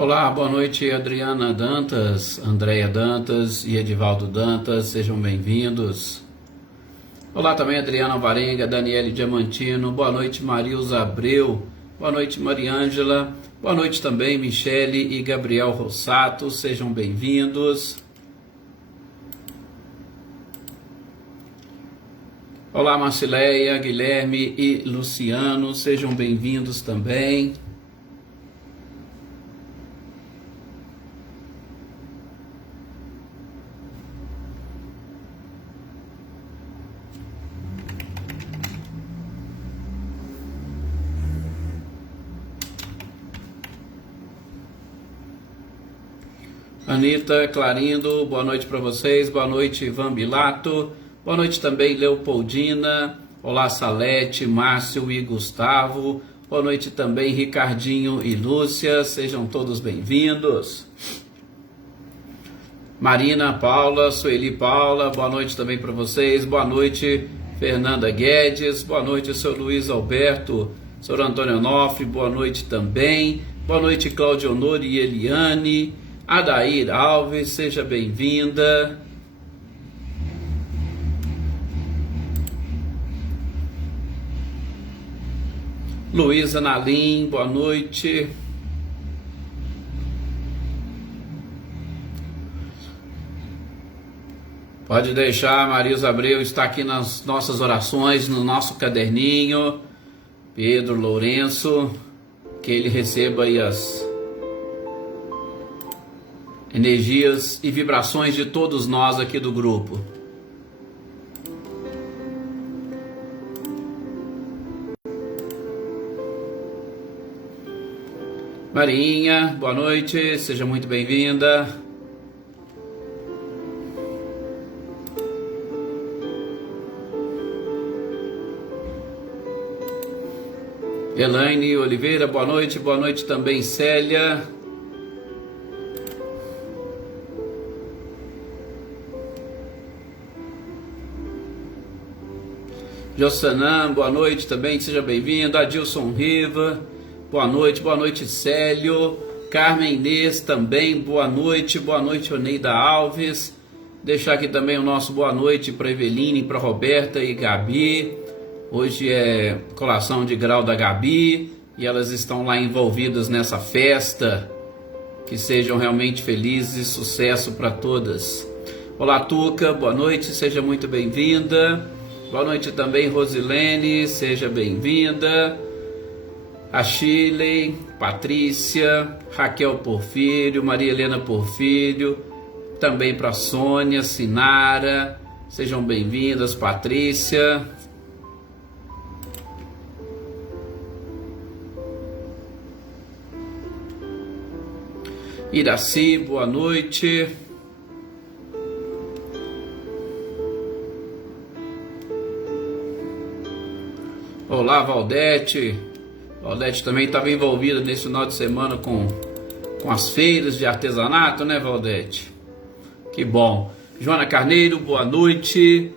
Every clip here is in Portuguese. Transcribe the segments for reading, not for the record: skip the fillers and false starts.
Olá, boa noite, Adriana Dantas, Andréia Dantas e Edivaldo Dantas, sejam bem-vindos. Olá também, Adriana Alvarenga, Daniele Diamantino, boa noite, Marilza Abreu, boa noite, Mariângela, boa noite também, Michele e Gabriel Rossato, sejam bem-vindos. Olá, Marcileia, Guilherme e Luciano, sejam bem-vindos também. Anitta Clarindo, boa noite para vocês, boa noite Ivan Bilato, boa noite também Leopoldina, olá Salete, Márcio e Gustavo, boa noite também Ricardinho e Lúcia, sejam todos bem-vindos. Marina Paula, Sueli Paula, boa noite também para vocês, boa noite Fernanda Guedes, boa noite seu Luiz Alberto, senhor Antônio Onofre, boa noite também, boa noite Cláudio Honor e Eliane, Adair Alves, seja bem-vinda. Luísa Nalim, boa noite. Pode deixar, Marisa Abreu está aqui nas nossas orações, no nosso caderninho. Pedro Lourenço, que ele receba aí as energias e vibrações de todos nós aqui do grupo. Marinha, boa noite, seja muito bem-vinda. Elaine Oliveira, boa noite também Célia. Jossanã, boa noite também, seja bem-vindo. Adilson Riva, boa noite Célio. Carmen Inês também, boa noite Oneida Alves. Deixar aqui também o nosso boa noite para Eveline, para Roberta e Gabi. Hoje é colação de grau da Gabi e elas estão lá envolvidas nessa festa. Que sejam realmente felizes e sucesso para todas. Olá Tuca, boa noite, seja muito bem-vinda. Boa noite também, Rosilene, seja bem-vinda. A Shirley, Patrícia, Raquel Porfírio, Maria Helena Porfírio, também para Sônia, Sinara, sejam bem-vindas, Patrícia. Iraci, boa noite. Olá, Valdete. Valdete também estava envolvida nesse final de semana com as feiras de artesanato, né, Valdete? Que bom. Joana Carneiro, boa noite.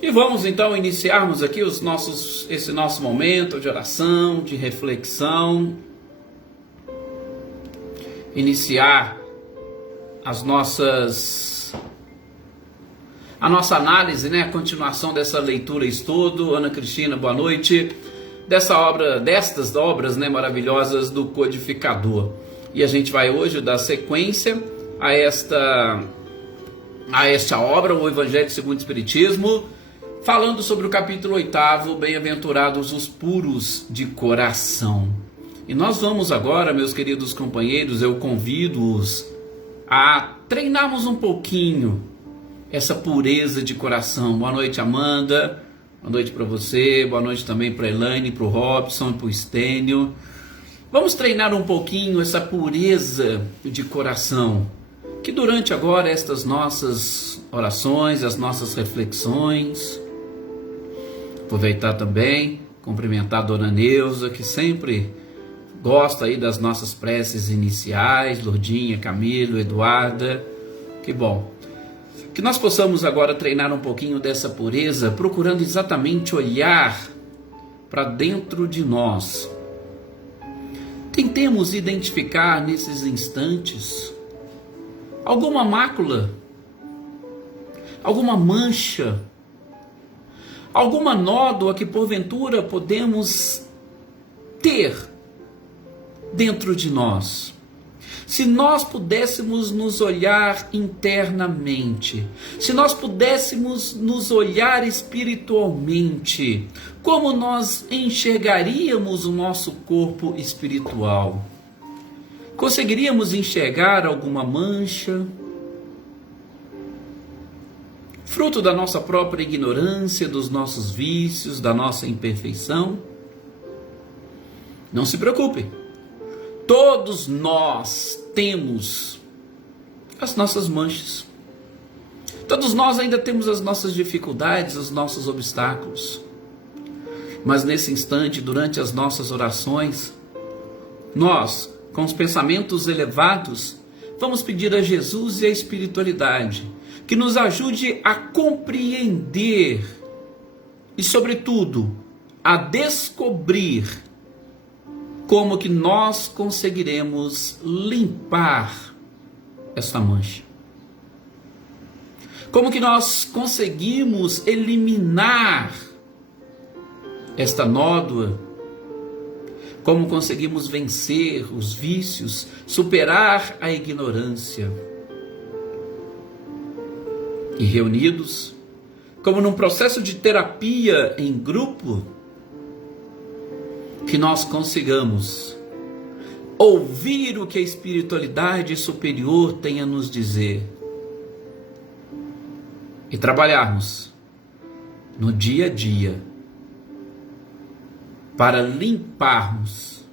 E vamos então iniciarmos aqui esse nosso momento de oração, de reflexão. Iniciar a nossa análise, né? A continuação dessa leitura e estudo. Ana Cristina, boa noite. Destas obras, né, maravilhosas do Codificador. E a gente vai hoje dar sequência a esta obra, o Evangelho segundo o Espiritismo, falando sobre o capítulo 8º, Bem-aventurados os puros de coração. E nós vamos agora, meus queridos companheiros, eu convido-os a treinarmos um pouquinho essa pureza de coração. Boa noite, Amanda. Boa noite para você. Boa noite também para Elaine, para o Robson, para o Estênio. Vamos treinar um pouquinho essa pureza de coração. Que durante agora estas nossas orações, as nossas reflexões, aproveitar também, cumprimentar a Dona Neuza, que sempre gosta aí das nossas preces iniciais, Lourdinha, Camilo, Eduarda. Que bom. Que nós possamos agora treinar um pouquinho dessa pureza, procurando exatamente olhar para dentro de nós, Tentemos identificar nesses instantes alguma mácula, alguma mancha, alguma nódoa que porventura podemos ter dentro de nós. Se nós pudéssemos nos olhar internamente, se nós pudéssemos nos olhar espiritualmente, como nós enxergaríamos o nosso corpo espiritual? Conseguiríamos enxergar alguma mancha, fruto da nossa própria ignorância, dos nossos vícios, da nossa imperfeição? Não se preocupe. Todos nós temos as nossas manchas. Todos nós ainda temos as nossas dificuldades, os nossos obstáculos. Mas nesse instante, durante as nossas orações, nós, com os pensamentos elevados, vamos pedir a Jesus e a espiritualidade que nos ajude a compreender e, sobretudo, a descobrir como que nós conseguiremos limpar essa mancha. Como que nós conseguimos eliminar esta nódoa? Como conseguimos vencer os vícios, superar a ignorância? E reunidos, como num processo de terapia em grupo, que nós consigamos ouvir o que a espiritualidade superior tem a nos dizer e trabalharmos no dia a dia para limparmos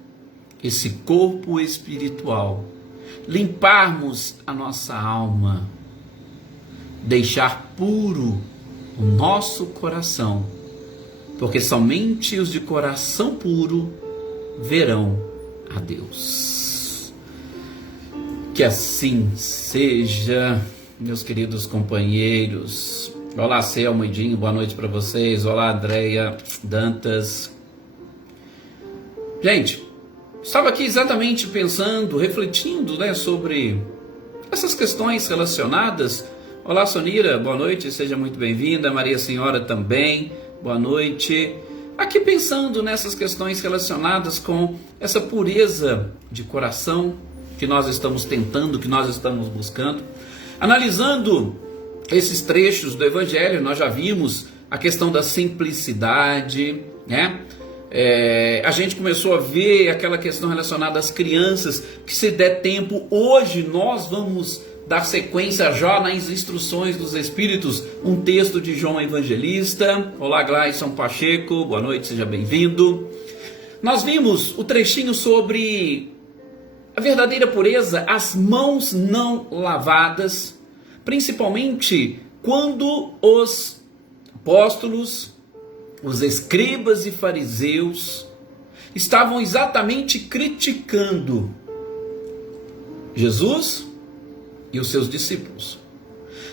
esse corpo espiritual, limparmos a nossa alma, deixar puro o nosso coração, porque somente os de coração puro verão a Deus. Que assim seja, meus queridos companheiros. Olá, Selma e Dinho, boa noite para vocês. Olá, Andréia Dantas. Gente, estava aqui exatamente pensando, refletindo, sobre essas questões relacionadas. Olá, Sonira, boa noite, seja muito bem-vinda. Maria Senhora também, boa noite. Aqui pensando nessas questões relacionadas com essa pureza de coração que nós estamos tentando, que nós estamos buscando. Analisando esses trechos do Evangelho, nós já vimos a questão da simplicidade, né? A gente começou a ver aquela questão relacionada às crianças, que se der tempo, hoje nós vamos dar sequência já nas instruções dos Espíritos, um texto de João Evangelista. Olá, Gleison Pacheco, boa noite, seja bem-vindo. Nós vimos o trechinho sobre a verdadeira pureza, as mãos não lavadas, principalmente quando os apóstolos, os escribas e fariseus estavam exatamente criticando Jesus e os seus discípulos,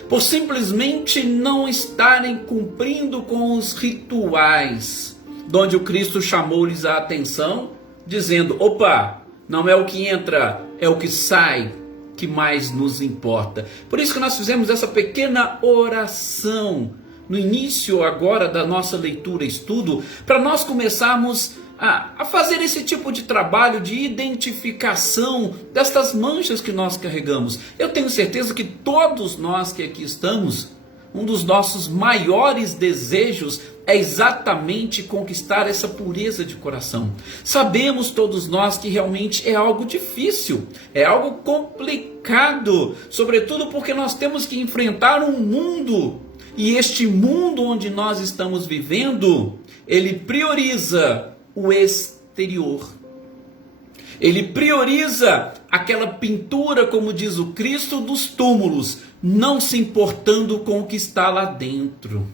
por simplesmente não estarem cumprindo com os rituais, onde o Cristo chamou-lhes a atenção, dizendo: opa, não é o que entra, é o que sai que mais nos importa. Por isso que nós fizemos essa pequena oração no início agora da nossa leitura e estudo, para nós começarmos a fazer esse tipo de trabalho de identificação destas manchas que nós carregamos. Eu tenho certeza que todos nós que aqui estamos, um dos nossos maiores desejos é exatamente conquistar essa pureza de coração. Sabemos todos nós que realmente é algo difícil, é algo complicado, sobretudo porque nós temos que enfrentar um mundo, e este mundo onde nós estamos vivendo, ele prioriza o exterior. Ele prioriza aquela pintura, como diz o Cristo, dos túmulos, não se importando com o que está lá dentro.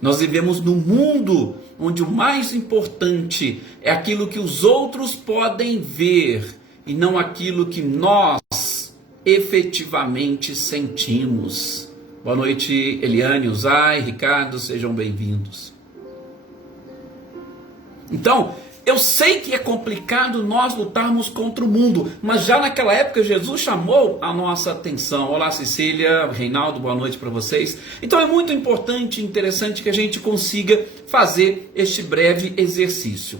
Nós vivemos num mundo onde o mais importante é aquilo que os outros podem ver e não aquilo que nós efetivamente sentimos. Boa noite, Eliane, Uzai, Ricardo, sejam bem-vindos. Então, Eu sei que é complicado nós lutarmos contra o mundo, mas já naquela época Jesus chamou a nossa atenção. Olá, Cecília, Reinaldo, boa noite para vocês. Então é muito importante e interessante que a gente consiga fazer este breve exercício.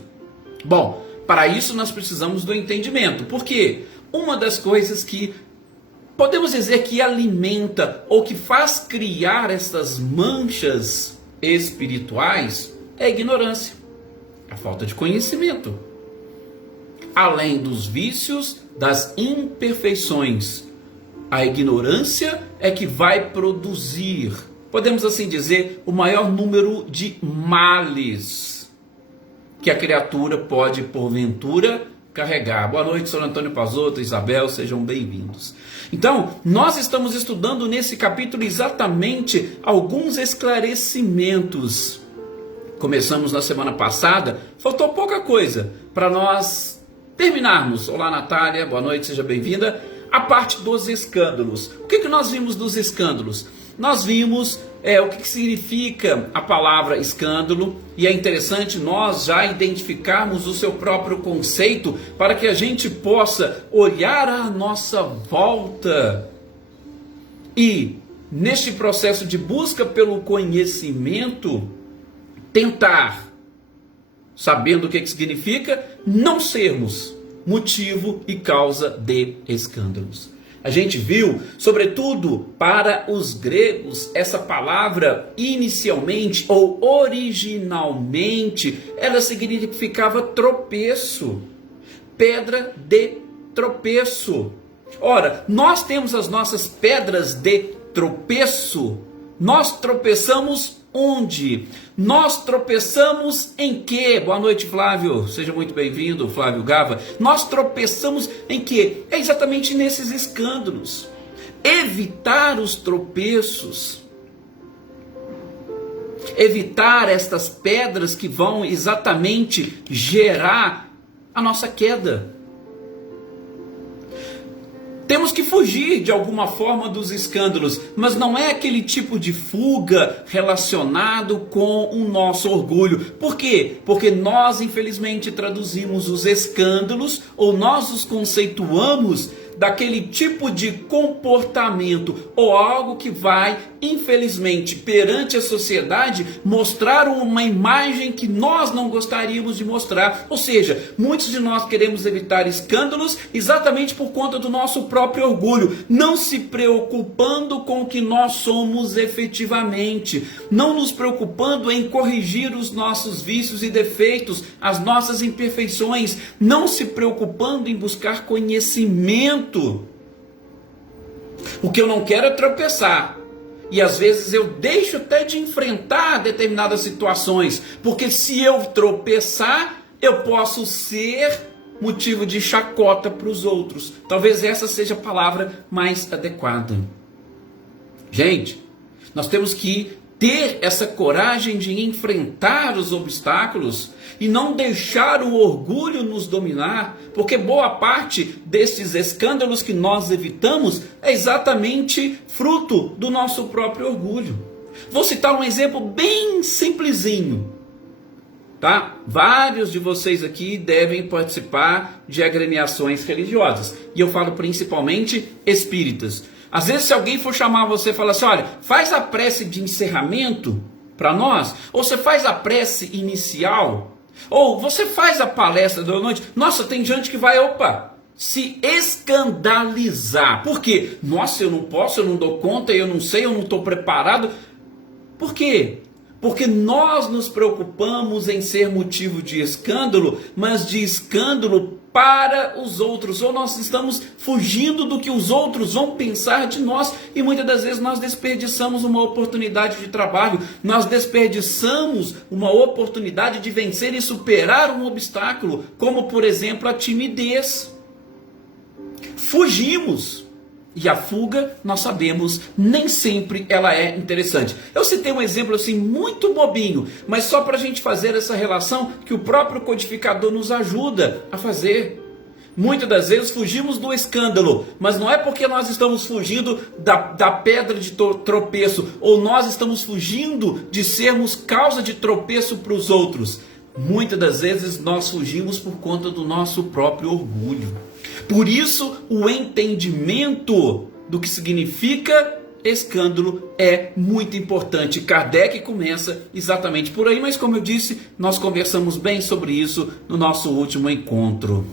Bom, para isso nós precisamos do entendimento. Por quê? Uma das coisas que podemos dizer que alimenta ou que faz criar essas manchas espirituais é a ignorância. A falta de conhecimento. Além dos vícios, das imperfeições, a ignorância é que vai produzir, podemos assim dizer, o maior número de males que a criatura pode, porventura, carregar. Boa noite, Sr. Antônio Pazotto, Isabel, sejam bem-vindos. Então, nós estamos estudando nesse capítulo exatamente alguns esclarecimentos. Começamos na semana passada, faltou pouca coisa para nós terminarmos. Olá, Natália, boa noite, seja bem-vinda. A parte dos escândalos. O que nós vimos dos escândalos? Nós vimos o que significa a palavra escândalo, e é interessante nós já identificarmos o seu próprio conceito para que a gente possa olhar à nossa volta e, neste processo de busca pelo conhecimento, tentar, sabendo o que significa, não sermos motivo e causa de escândalos. A gente viu, sobretudo para os gregos, essa palavra inicialmente ou originalmente, ela significava tropeço, pedra de tropeço. Ora, nós temos as nossas pedras de tropeço, nós tropeçamos onde? Nós tropeçamos em quê? Boa noite, Flávio. Seja muito bem-vindo, Flávio Gava. Nós tropeçamos em quê? É exatamente nesses escândalos. Evitar os tropeços. Evitar estas pedras que vão exatamente gerar a nossa queda. Temos que fugir de alguma forma dos escândalos, mas não é aquele tipo de fuga relacionado com o nosso orgulho. Por quê? Porque nós, infelizmente, traduzimos os escândalos, ou nós os conceituamos daquele tipo de comportamento ou algo que vai, infelizmente, perante a sociedade, mostrar uma imagem que nós não gostaríamos de mostrar. Ou seja, muitos de nós queremos evitar escândalos exatamente por conta do nosso próprio orgulho, não se preocupando com o que nós somos efetivamente, não nos preocupando em corrigir os nossos vícios e defeitos, as nossas imperfeições, não se preocupando em buscar conhecimento. O que eu não quero é tropeçar. E às vezes eu deixo até de enfrentar determinadas situações, porque se eu tropeçar, eu posso ser motivo de chacota para os outros. Talvez essa seja a palavra mais adequada. Gente, nós temos que ter essa coragem de enfrentar os obstáculos e não deixar o orgulho nos dominar, porque boa parte destes escândalos que nós evitamos é exatamente fruto do nosso próprio orgulho. Vou citar um exemplo bem simplesinho, tá? Vários de vocês aqui devem participar de agremiações religiosas, e eu falo principalmente espíritas. Às vezes, se alguém for chamar você e falar assim, olha, faz a prece de encerramento para nós, ou você faz a prece inicial, ou você faz a palestra da noite. Nossa, tem gente que vai, se escandalizar. Por quê? Nossa, eu não posso, eu não dou conta, eu não sei, eu não estou preparado. Por quê? Porque nós nos preocupamos em ser motivo de escândalo, mas de escândalo para os outros, ou nós estamos fugindo do que os outros vão pensar de nós, e muitas das vezes nós desperdiçamos uma oportunidade de trabalho, nós desperdiçamos uma oportunidade de vencer e superar um obstáculo, como por exemplo a timidez. Fugimos. E a fuga, nós sabemos, nem sempre ela é interessante. Eu citei um exemplo assim muito bobinho, mas só para a gente fazer essa relação que o próprio codificador nos ajuda a fazer. Muitas das vezes fugimos do escândalo, mas não é porque nós estamos fugindo da pedra de tropeço, ou nós estamos fugindo de sermos causa de tropeço para os outros. muitas das vezes nós fugimos por conta do nosso próprio orgulho. Por isso, o entendimento do que significa escândalo é muito importante. Kardec começa exatamente por aí, mas como eu disse, nós conversamos bem sobre isso no nosso último encontro.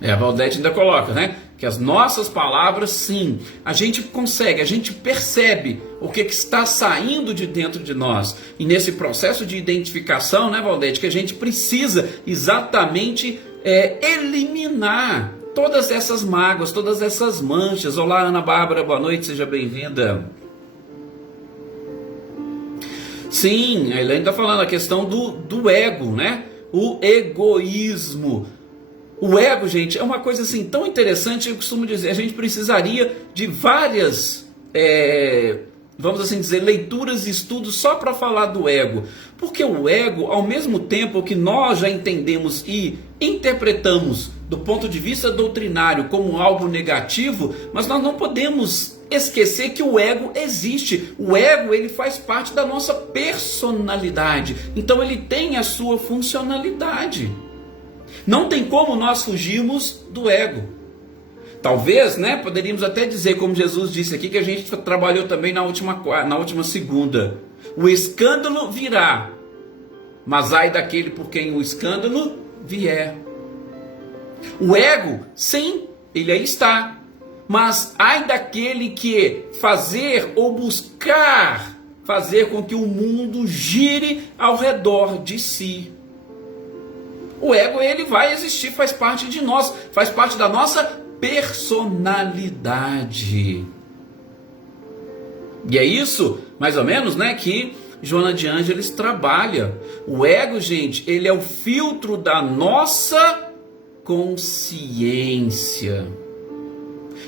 A Valdete ainda coloca, né? Que as nossas palavras, sim, a gente consegue, a gente percebe o que está saindo de dentro de nós. E nesse processo de identificação, né, Valdete, que a gente precisa exatamente eliminar todas essas mágoas, todas essas manchas. Olá, Ana Bárbara, boa noite, seja bem-vinda. Sim, a Elaine está falando a questão do ego, né? O egoísmo. O ego, gente, é uma coisa assim tão interessante. Eu costumo dizer, a gente precisaria de várias, vamos assim dizer, leituras e estudos só para falar do ego. Porque o ego, ao mesmo tempo que nós já entendemos e interpretamos do ponto de vista doutrinário como algo negativo, mas nós não podemos esquecer que o ego existe. O ego, ele faz parte da nossa personalidade. Então ele tem a sua funcionalidade. Não tem como nós fugirmos do ego. Talvez, né, poderíamos até dizer, como Jesus disse aqui, que a gente trabalhou também na última segunda. O escândalo virá, mas ai daquele por quem o escândalo vier. O ego, sim, ele aí está. Mas ai daquele que fazer ou buscar fazer com que o mundo gire ao redor de si. O ego, ele vai existir, faz parte de nós, faz parte da nossa personalidade. E é isso, mais ou menos, né, que Joana de Ângeles trabalha. O ego, gente, ele é o filtro da nossa consciência.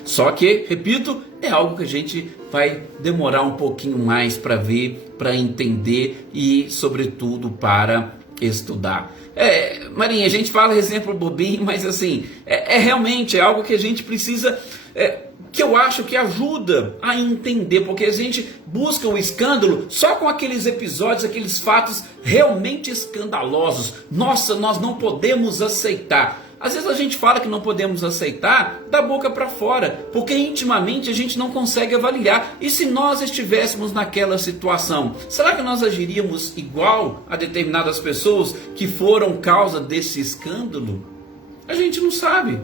Só que, repito, é algo que a gente vai demorar um pouquinho mais para ver, para entender e, sobretudo, para estudar. Marinha, a gente fala exemplo bobinho, mas assim, realmente é algo que a gente precisa, que eu acho que ajuda a entender, porque a gente busca o escândalo só com aqueles episódios, aqueles fatos realmente escandalosos. Nossa, nós não podemos aceitar. Às vezes a gente fala que não podemos aceitar da boca para fora, porque intimamente a gente não consegue avaliar. E se nós estivéssemos naquela situação, será que nós agiríamos igual a determinadas pessoas que foram causa desse escândalo? A gente não sabe.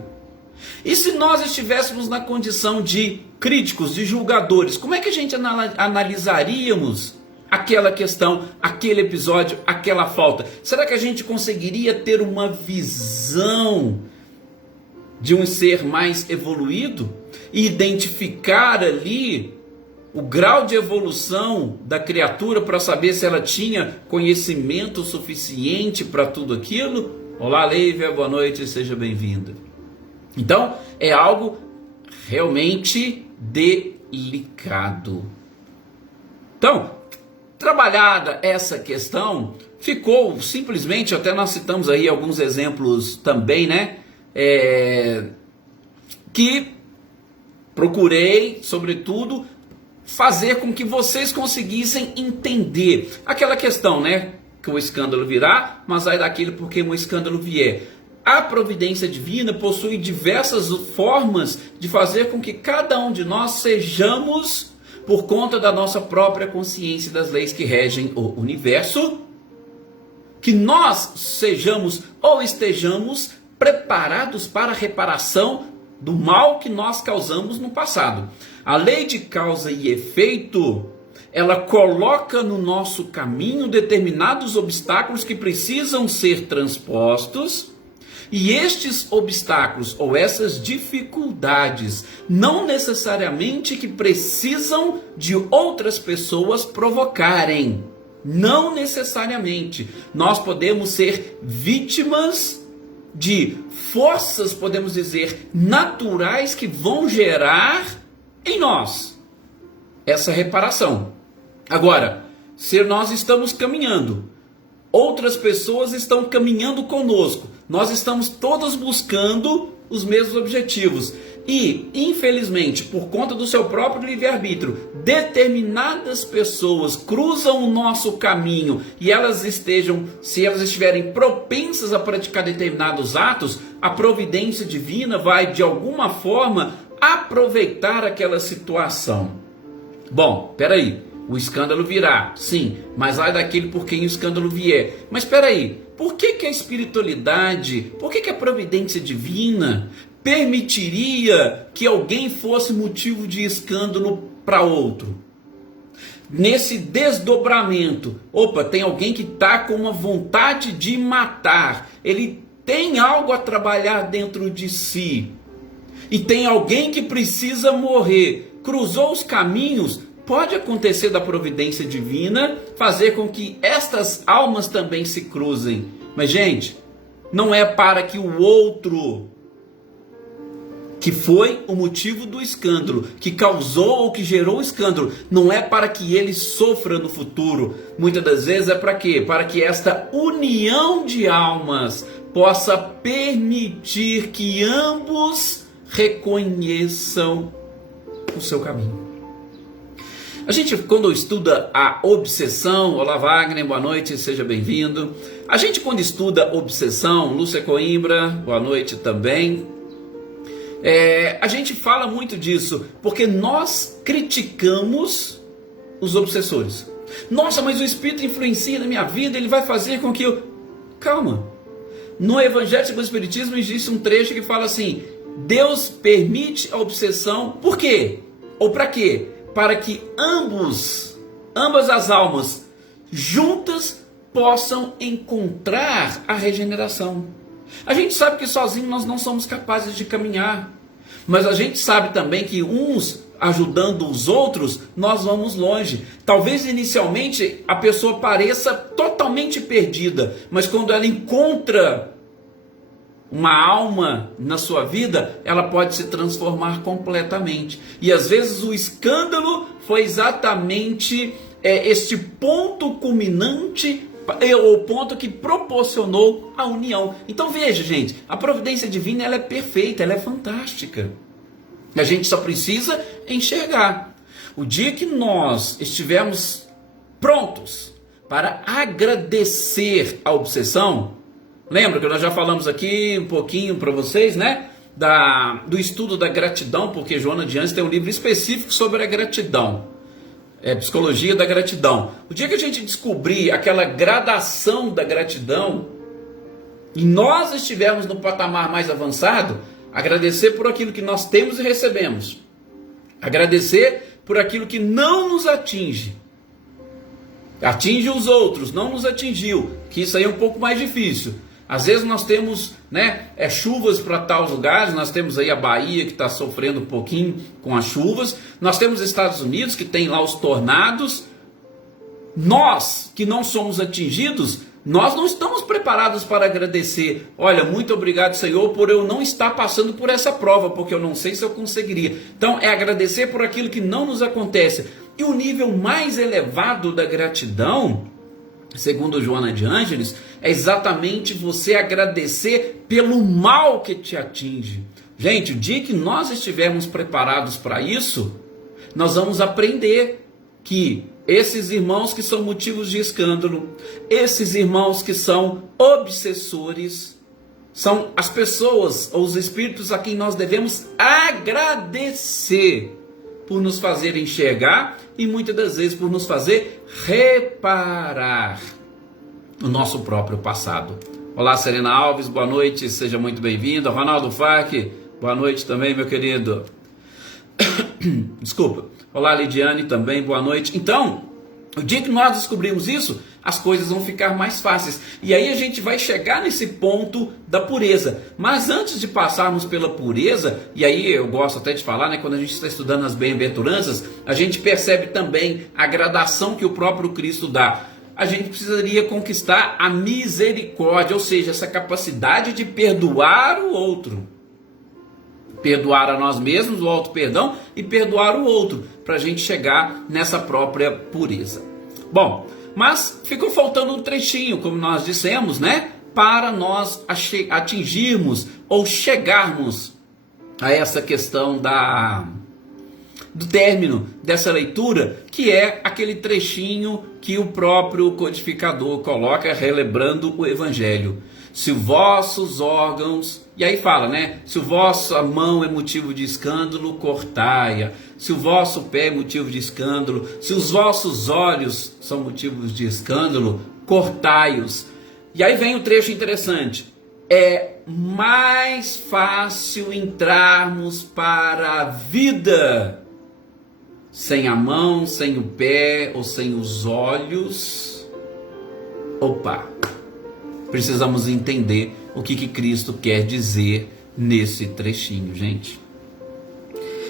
E se nós estivéssemos na condição de críticos, de julgadores, como é que a gente analisaríamos aquela questão, aquele episódio, aquela falta? Será que a gente conseguiria ter uma visão de um ser mais evoluído e identificar ali o grau de evolução da criatura para saber se ela tinha conhecimento suficiente para tudo aquilo? Olá, Leívia, boa noite, seja bem-vinda. Então, é algo realmente delicado. Então, trabalhada essa questão, ficou simplesmente, até nós citamos aí alguns exemplos também, né? Que procurei, sobretudo, fazer com que vocês conseguissem entender aquela questão, né? Que o escândalo virá, mas ai daquele por quem o escândalo vier. A providência divina possui diversas formas de fazer com que cada um de nós sejamos, por conta da nossa própria consciência das leis que regem o universo, que nós sejamos ou estejamos preparados para a reparação do mal que nós causamos no passado. A lei de causa e efeito, ela coloca no nosso caminho determinados obstáculos que precisam ser transpostos. E estes obstáculos ou essas dificuldades não necessariamente que precisam de outras pessoas provocarem. Não necessariamente. Nós podemos ser vítimas de forças, podemos dizer, naturais que vão gerar em nós essa reparação. Agora, se nós estamos caminhando, outras pessoas estão caminhando conosco, nós estamos todos buscando os mesmos objetivos. E, infelizmente, por conta do seu próprio livre-arbítrio, determinadas pessoas cruzam o nosso caminho e se elas estiverem propensas a praticar determinados atos, a providência divina vai, de alguma forma, aproveitar aquela situação. Bom, peraí, o escândalo virá, sim, mas ai daquele por quem o escândalo vier. Mas peraí, por que a espiritualidade, por que a providência divina permitiria que alguém fosse motivo de escândalo para outro? Nesse desdobramento, tem alguém que está com uma vontade de matar, ele tem algo a trabalhar dentro de si, e tem alguém que precisa morrer, cruzou os caminhos, pode acontecer da providência divina fazer com que estas almas também se cruzem. Mas, gente, não é para que o outro, que foi o motivo do escândalo, que causou ou que gerou o escândalo, não é para que ele sofra no futuro. Muitas das vezes é para quê? Para que esta união de almas possa permitir que ambos reconheçam o seu caminho. A gente, quando estuda a obsessão, olá Wagner, boa noite, seja bem-vindo. A gente, quando estuda obsessão, Lúcia Coimbra, boa noite também. A gente fala muito disso, porque nós criticamos os obsessores. Nossa, mas o Espírito influencia na minha vida, ele vai fazer com que eu... Calma. No Evangelho segundo o Espiritismo existe um trecho que fala assim: Deus permite a obsessão, por quê? Ou para quê? Para que ambas as almas juntas possam encontrar a regeneração. A gente sabe que sozinho nós não somos capazes de caminhar, mas a gente sabe também que uns ajudando os outros, nós vamos longe. Talvez inicialmente a pessoa pareça totalmente perdida, mas quando ela encontra uma alma na sua vida, ela pode se transformar completamente. E às vezes o escândalo foi exatamente este ponto culminante, o ponto que proporcionou a união. Então veja, gente, a providência divina, ela é perfeita, ela é fantástica. A gente só precisa enxergar. O dia que nós estivermos prontos para agradecer a obsessão, lembra que nós já falamos aqui um pouquinho para vocês, né? Do estudo da gratidão, porque Joana de Anjos tem um livro específico sobre a gratidão. Psicologia da gratidão. O dia que a gente descobrir aquela gradação da gratidão, e nós estivermos no patamar mais avançado, agradecer por aquilo que nós temos e recebemos. Agradecer por aquilo que não nos atinge. Atinge os outros, não nos atingiu, que isso aí é um pouco mais difícil. Às vezes nós temos chuvas para tais lugares, nós temos aí a Bahia que está sofrendo um pouquinho com as chuvas, nós temos os Estados Unidos que tem lá os tornados. Nós que não somos atingidos, nós não estamos preparados para agradecer. Olha, muito obrigado, Senhor, por eu não estar passando por essa prova, porque eu não sei se eu conseguiria. Então é agradecer por aquilo que não nos acontece. E o nível mais elevado da gratidão, segundo Joana de Ângeles, é exatamente você agradecer pelo mal que te atinge. Gente, o dia que nós estivermos preparados para isso, nós vamos aprender que esses irmãos que são motivos de escândalo, esses irmãos que são obsessores, são as pessoas ou os espíritos a quem nós devemos agradecer por nos fazer enxergar e muitas das vezes por nos fazer reparar o nosso próprio passado. Olá, Serena Alves, boa noite, seja muito bem-vinda. Ronaldo Farc, boa noite também, meu querido. Desculpa. Olá, Lidiane também, boa noite. Então, o dia que nós descobrimos isso, as coisas vão ficar mais fáceis. E aí a gente vai chegar nesse ponto da pureza. Mas antes de passarmos pela pureza, e aí eu gosto até de falar, quando a gente está estudando as bem-aventuranças, a gente percebe também a gradação que o próprio Cristo dá. A gente precisaria conquistar a misericórdia, ou seja, essa capacidade de perdoar o outro. Perdoar a nós mesmos, o auto-perdão, e perdoar o outro, para a gente chegar nessa própria pureza. Bom, mas ficou faltando um trechinho, como nós dissemos, para nós atingirmos ou chegarmos a essa questão do término dessa leitura, que é aquele trechinho que o próprio codificador coloca, relembrando o Evangelho. Se os vossos órgãos, e aí fala, né? Se o vossa mão é motivo de escândalo, cortai-a. Se o vosso pé é motivo de escândalo, se os vossos olhos são motivos de escândalo, cortai-os. E aí vem o trecho interessante. É mais fácil entrarmos para a vida sem a mão, sem o pé ou sem os olhos. Opa! Precisamos entender o que Cristo quer dizer nesse trechinho, gente.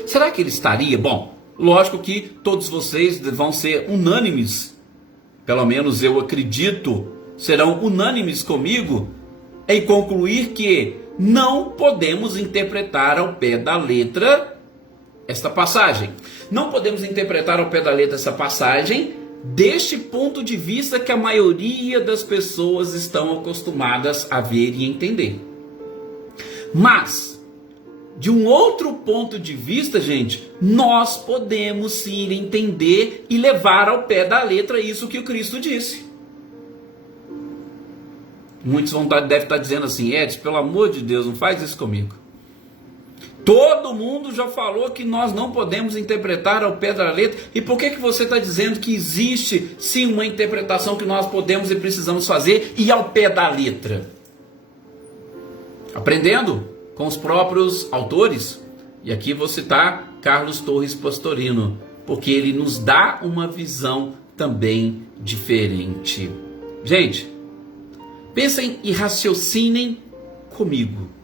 Será que ele estaria? Bom, lógico que todos vocês vão ser unânimes, pelo menos eu acredito, serão unânimes comigo em concluir que não podemos interpretar ao pé da letra esta passagem. Não podemos interpretar ao pé da letra essa passagem deste ponto de vista que a maioria das pessoas estão acostumadas a ver e entender. Mas, de um outro ponto de vista, gente, nós podemos sim entender e levar ao pé da letra isso que o Cristo disse. Muitos devem estar dizendo assim: Edson, pelo amor de Deus, não faz isso comigo. Todo mundo já falou que nós não podemos interpretar ao pé da letra. E por que você está dizendo que existe sim uma interpretação que nós podemos e precisamos fazer e ao pé da letra? Aprendendo com os próprios autores. E aqui vou citar Carlos Torres Pastorino, porque ele nos dá uma visão também diferente. Gente, pensem e raciocinem comigo.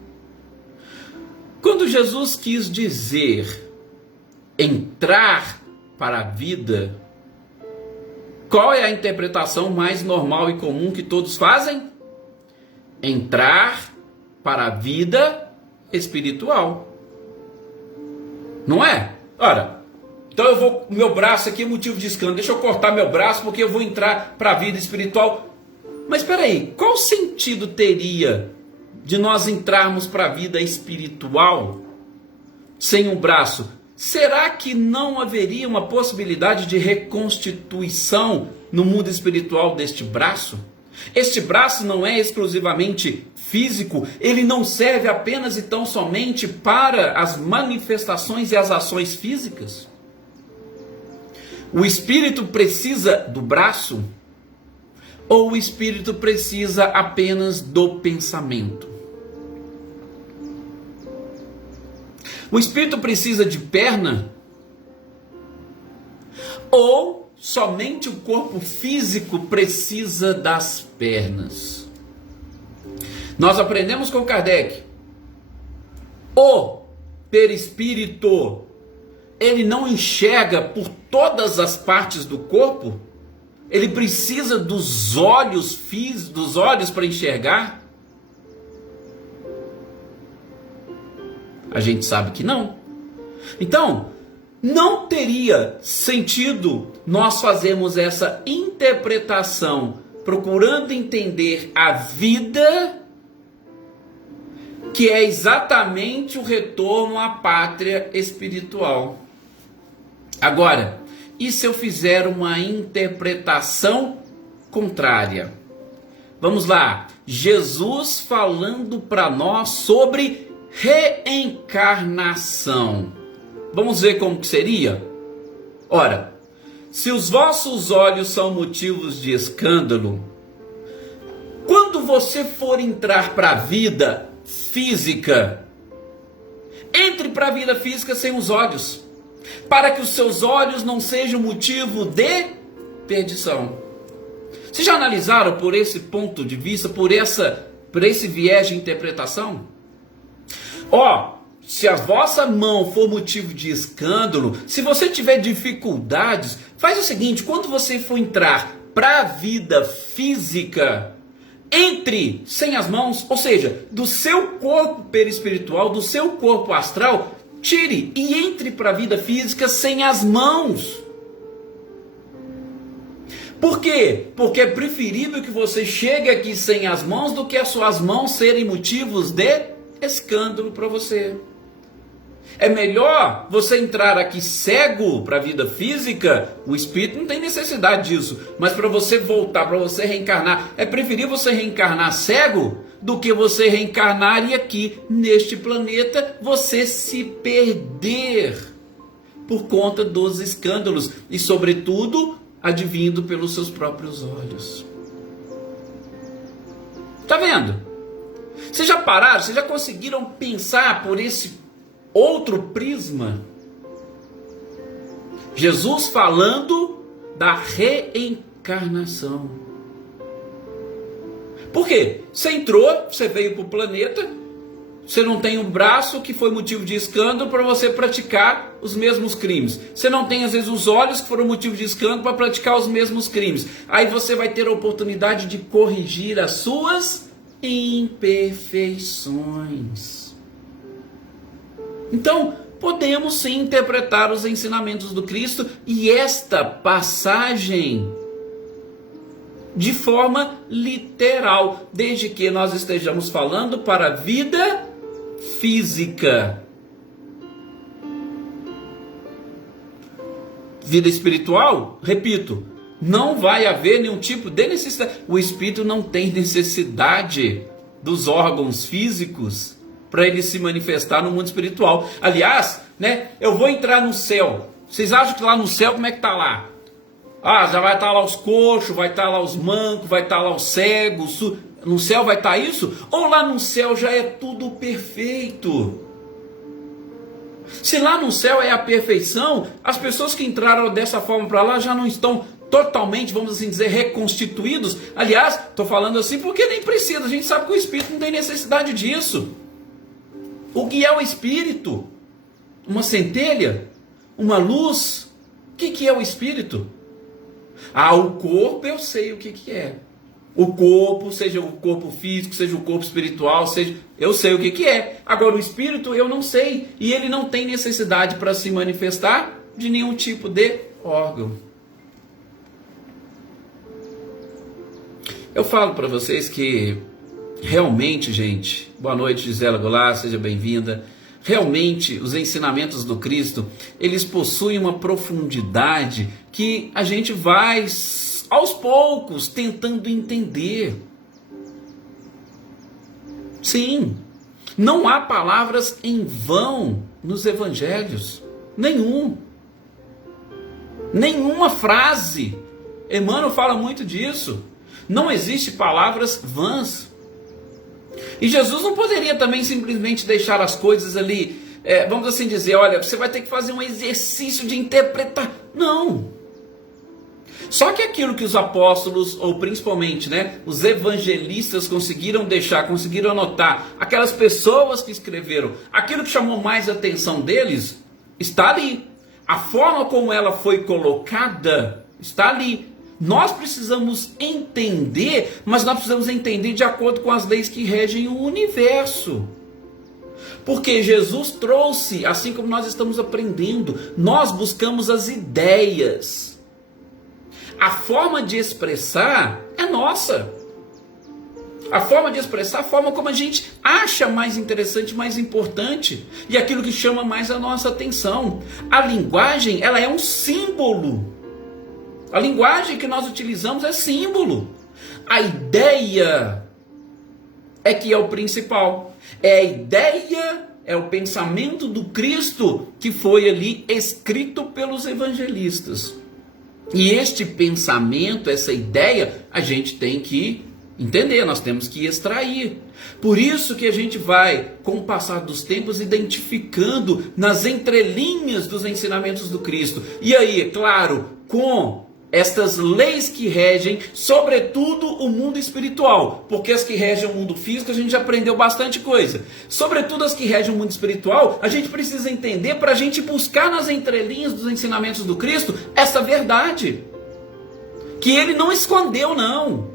Quando Jesus quis dizer entrar para a vida, qual é a interpretação mais normal e comum que todos fazem? Entrar para a vida espiritual. Não é? Ora, então eu vou, meu braço aqui é motivo de escândalo, deixa eu cortar meu braço porque eu vou entrar para a vida espiritual. Mas espera aí, qual sentido teria de nós entrarmos para a vida espiritual sem um braço? Será que não haveria uma possibilidade de reconstituição no mundo espiritual deste braço? Este braço não é exclusivamente físico, ele não serve apenas e tão somente para as manifestações e as ações físicas. O espírito precisa do braço? Ou o espírito precisa apenas do pensamento? O espírito precisa de perna? Ou somente o corpo físico precisa das pernas? Nós aprendemos com Kardec. O perispírito, ele não enxerga por todas as partes do corpo? Ele precisa dos olhos para enxergar? A gente sabe que não. Então, não teria sentido nós fazermos essa interpretação procurando entender a vida, que é exatamente o retorno à pátria espiritual. Agora, e se eu fizer uma interpretação contrária? Vamos lá. Jesus falando para nós sobre reencarnação. Vamos ver como que seria? Ora, se os vossos olhos são motivos de escândalo, quando você for entrar para a vida física, entre para a vida física sem os olhos, para que os seus olhos não sejam motivo de perdição. Vocês já analisaram por esse ponto de vista, por esse viés de interpretação? Se a vossa mão for motivo de escândalo, se você tiver dificuldades, faz o seguinte: quando você for entrar para a vida física, entre sem as mãos, ou seja, do seu corpo perispiritual, do seu corpo astral, tire e entre para a vida física sem as mãos. Por quê? Porque é preferível que você chegue aqui sem as mãos do que as suas mãos serem motivos de escândalo para você. É melhor você entrar aqui cego para a vida física, o espírito não tem necessidade disso, mas para você voltar, para você reencarnar, é preferível você reencarnar cego do que você reencarnar e aqui neste planeta você se perder por conta dos escândalos e sobretudo advindo pelos seus próprios olhos. Tá vendo? Vocês já pararam, vocês já conseguiram pensar por esse outro prisma? Jesus falando da reencarnação. Por quê? Você entrou, você veio para o planeta, você não tem um braço que foi motivo de escândalo para você praticar os mesmos crimes. Você não tem, às vezes, os olhos que foram motivo de escândalo para praticar os mesmos crimes. Aí você vai ter a oportunidade de corrigir as suas imperfeições. Então, podemos sim interpretar os ensinamentos do Cristo e esta passagem de forma literal, desde que nós estejamos falando para a vida física. Vida espiritual, repito, não vai haver nenhum tipo de necessidade. O espírito não tem necessidade dos órgãos físicos para ele se manifestar no mundo espiritual. Aliás, né, eu vou entrar no céu. Vocês acham que lá no céu, como é que está lá? Ah, já vai estar lá os coxos, vai estar lá os mancos, vai estar lá os cegos. No céu vai estar isso? Ou lá no céu já é tudo perfeito? Se lá no céu é a perfeição, as pessoas que entraram dessa forma para lá já não estão totalmente, vamos assim dizer, reconstituídos. Aliás, estou falando assim porque nem precisa. A gente sabe que o espírito não tem necessidade disso. O que é o espírito? Uma centelha? Uma luz? O que é o espírito? Ah, o corpo eu sei o que é. O corpo, seja o corpo físico, seja o corpo espiritual, seja, eu sei o que é. Agora o espírito eu não sei. E ele não tem necessidade para se manifestar de nenhum tipo de órgão. Eu falo para vocês que realmente, gente, boa noite Gisela Goulart, seja bem-vinda. Realmente, os ensinamentos do Cristo, eles possuem uma profundidade que a gente vai, aos poucos, tentando entender. Sim, não há palavras em vão nos evangelhos. Nenhuma frase. Emmanuel fala muito disso. Não existe palavras vãs. E Jesus não poderia também simplesmente deixar as coisas ali, vamos assim dizer, olha, você vai ter que fazer um exercício de interpretar. Não. Só que aquilo que os apóstolos, ou principalmente, né, os evangelistas conseguiram deixar, conseguiram anotar, aquelas pessoas que escreveram, aquilo que chamou mais a atenção deles, está ali. A forma como ela foi colocada, está ali. Nós precisamos entender, mas nós precisamos entender de acordo com as leis que regem o universo. Porque Jesus trouxe, assim como nós estamos aprendendo, nós buscamos as ideias. A forma de expressar é nossa. A forma de expressar, a forma como a gente acha mais interessante, mais importante. E aquilo que chama mais a nossa atenção. A linguagem, ela é um símbolo. A linguagem que nós utilizamos é símbolo. A ideia é que é o principal. É a ideia, é o pensamento do Cristo que foi ali escrito pelos evangelistas. E este pensamento, essa ideia, a gente tem que entender, nós temos que extrair. Por isso que a gente vai, com o passar dos tempos, identificando nas entrelinhas dos ensinamentos do Cristo. E aí, é claro, com estas leis que regem, sobretudo o mundo espiritual, porque as que regem o mundo físico a gente já aprendeu bastante coisa. Sobretudo as que regem o mundo espiritual, a gente precisa entender para a gente buscar nas entrelinhas dos ensinamentos do Cristo essa verdade. Que ele não escondeu, não.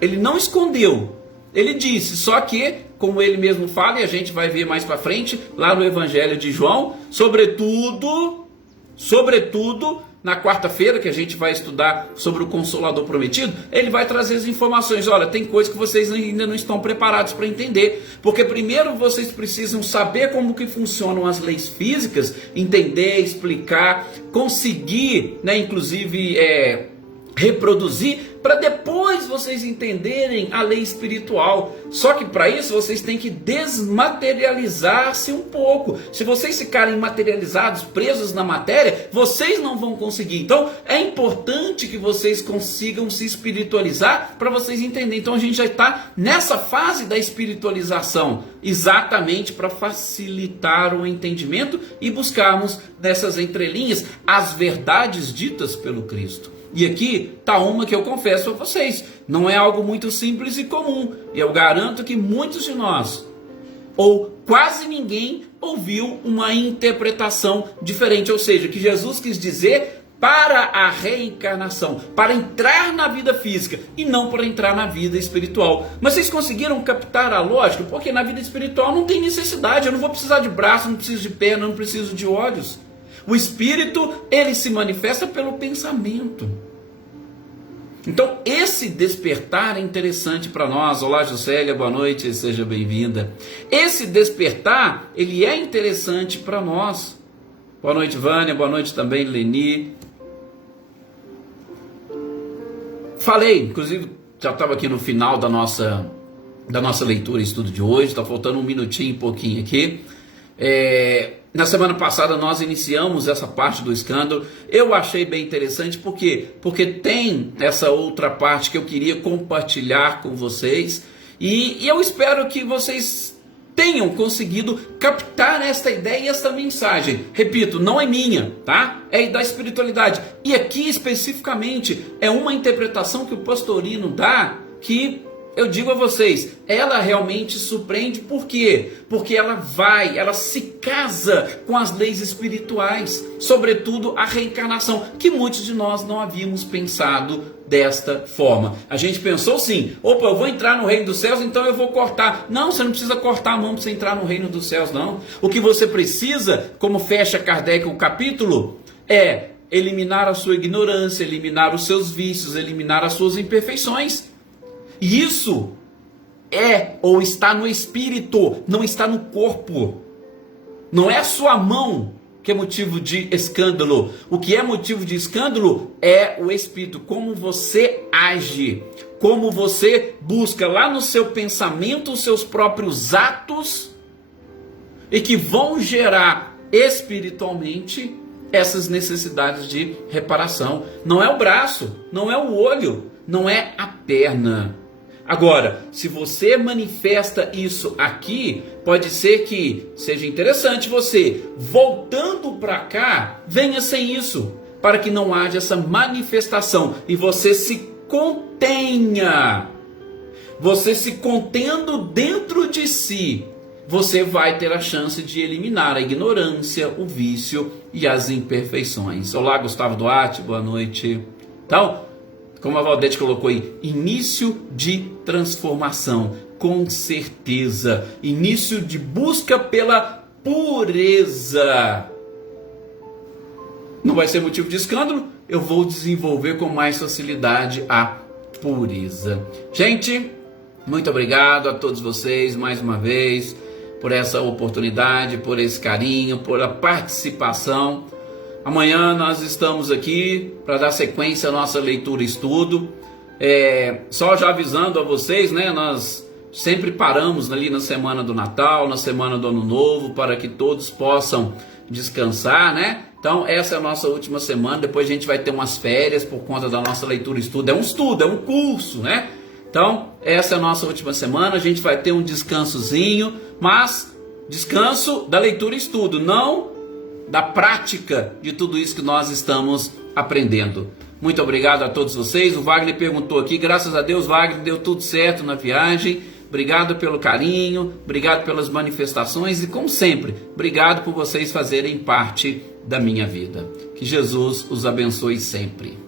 Ele não escondeu. Ele disse, só que, como ele mesmo fala, e a gente vai ver mais para frente, lá no Evangelho de João, sobretudo, na quarta-feira, que a gente vai estudar sobre o Consolador Prometido, ele vai trazer as informações. Olha, tem coisa que vocês ainda não estão preparados para entender, porque primeiro vocês precisam saber como que funcionam as leis físicas, entender, explicar, conseguir, né, inclusive reproduzir, para depois vocês entenderem a lei espiritual. Só que para isso vocês têm que desmaterializar-se um pouco. Se vocês ficarem materializados, presos na matéria, vocês não vão conseguir. Então é importante que vocês consigam se espiritualizar para vocês entenderem. Então a gente já está nessa fase da espiritualização, exatamente para facilitar o entendimento e buscarmos nessas entrelinhas as verdades ditas pelo Cristo. E aqui está uma que eu confesso a vocês, não é algo muito simples e comum. Eu garanto que muitos de nós, ou quase ninguém, ouviu uma interpretação diferente. Ou seja, que Jesus quis dizer para a reencarnação, para entrar na vida física e não para entrar na vida espiritual. Mas vocês conseguiram captar a lógica? Porque na vida espiritual não tem necessidade. Eu não vou precisar de braço, não preciso de perna, não preciso de olhos. O espírito, ele se manifesta pelo pensamento. Então, esse despertar é interessante para nós. Olá, Juscelia, boa noite, seja bem-vinda. Esse despertar, ele é interessante para nós. Boa noite, Vânia, boa noite também, Leni. Falei, inclusive, já estava aqui no final da nossa leitura e estudo de hoje, está faltando um minutinho e pouquinho aqui. Na semana passada nós iniciamos essa parte do escândalo. Eu achei bem interessante, por quê? Porque tem essa outra parte que eu queria compartilhar com vocês, e eu espero que vocês tenham conseguido captar esta ideia e esta mensagem. Repito, não é minha, tá? É da espiritualidade. E aqui especificamente é uma interpretação que o pastorino dá, que eu digo a vocês, ela realmente surpreende. Por quê? Porque ela se casa com as leis espirituais, sobretudo a reencarnação, que muitos de nós não havíamos pensado desta forma. A gente pensou sim, opa, eu vou entrar no reino dos céus, então eu vou cortar. Não, você não precisa cortar a mão para você entrar no reino dos céus, não. O que você precisa, como fecha Kardec o capítulo, é eliminar a sua ignorância, eliminar os seus vícios, eliminar as suas imperfeições. E isso é ou está no espírito, não está no corpo. Não é a sua mão que é motivo de escândalo. O que é motivo de escândalo é o espírito, como você age, como você busca lá no seu pensamento os seus próprios atos, e que vão gerar espiritualmente essas necessidades de reparação. Não é o braço, não é o olho, não é a perna. Agora, se você manifesta isso aqui, pode ser que seja interessante você, voltando para cá, venha sem isso, para que não haja essa manifestação e você se contenha. Você se contendo dentro de si, você vai ter a chance de eliminar a ignorância, o vício e as imperfeições. Olá, Gustavo Duarte, boa noite. Então, como a Valdete colocou aí, início de transformação, com certeza, início de busca pela pureza. Não vai ser motivo de escândalo, eu vou desenvolver com mais facilidade a pureza. Gente, muito obrigado a todos vocês mais uma vez por essa oportunidade, por esse carinho, por a participação. Amanhã nós estamos aqui para dar sequência à nossa leitura e estudo. Só já avisando a vocês, né? Nós sempre paramos ali na semana do Natal, na semana do Ano Novo, para que todos possam descansar, né? Então essa é a nossa última semana. Depois a gente vai ter umas férias por conta da nossa leitura e estudo. É um estudo, é um curso, né? Então essa é a nossa última semana. A gente vai ter um descansozinho, mas descanso da leitura e estudo, não da prática de tudo isso que nós estamos aprendendo. Muito obrigado a todos vocês. O Wagner perguntou aqui, graças a Deus, Wagner, deu tudo certo na viagem. Obrigado pelo carinho, obrigado pelas manifestações e, como sempre, obrigado por vocês fazerem parte da minha vida. Que Jesus os abençoe sempre.